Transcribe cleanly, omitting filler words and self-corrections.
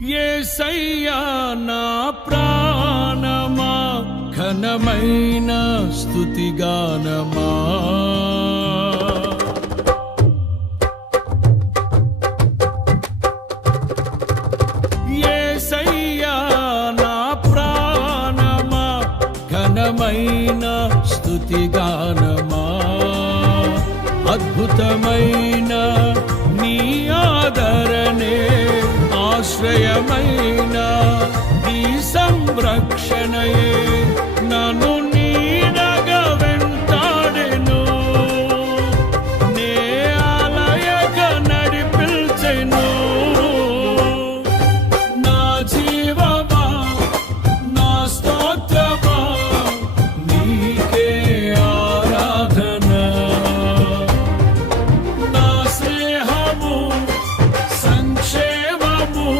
యేసయ్యా నా ప్రాణమా ఘనమైన స్తుతిగానమా యేసయ్యా నా ప్రాణమా ఘనమైన స్తుతిగానమా అద్భుతమైన నీ ఆదరణే ఆశ్రయమైన నీ సంరక్షణయే